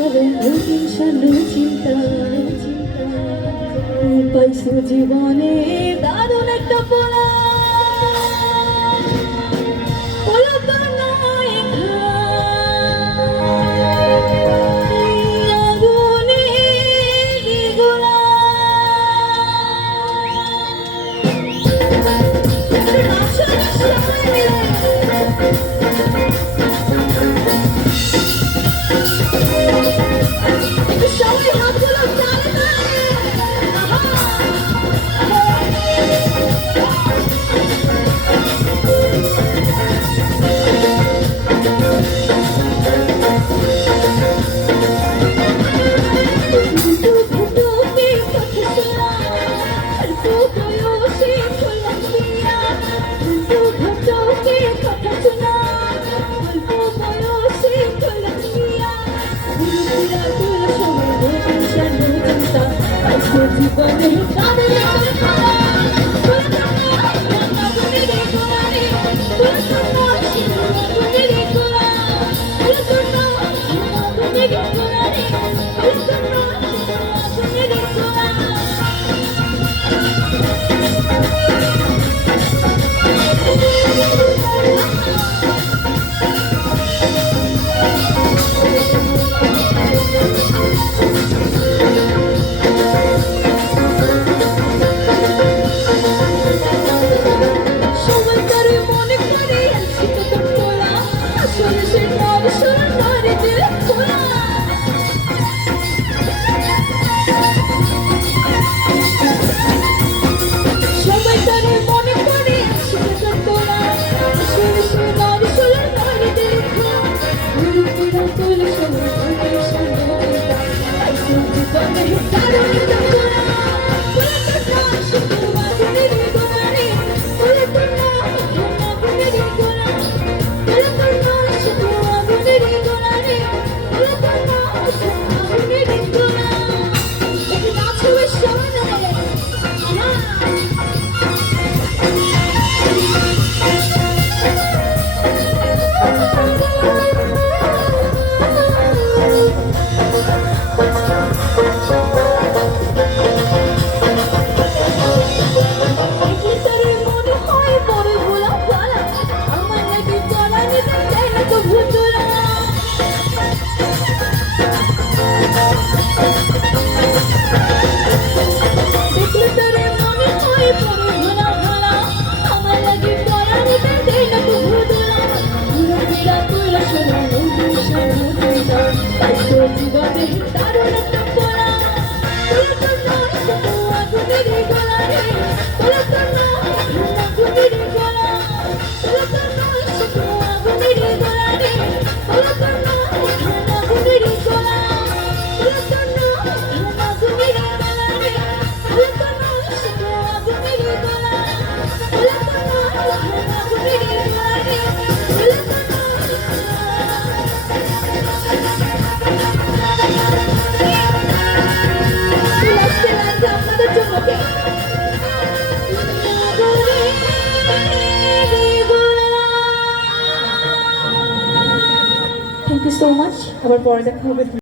সবে ভূমিষালু চিন্তা। পাইছো জীবনে দারুণ একটা পোলা Thank you. Thank you so much আবার পরে দেখা হবে।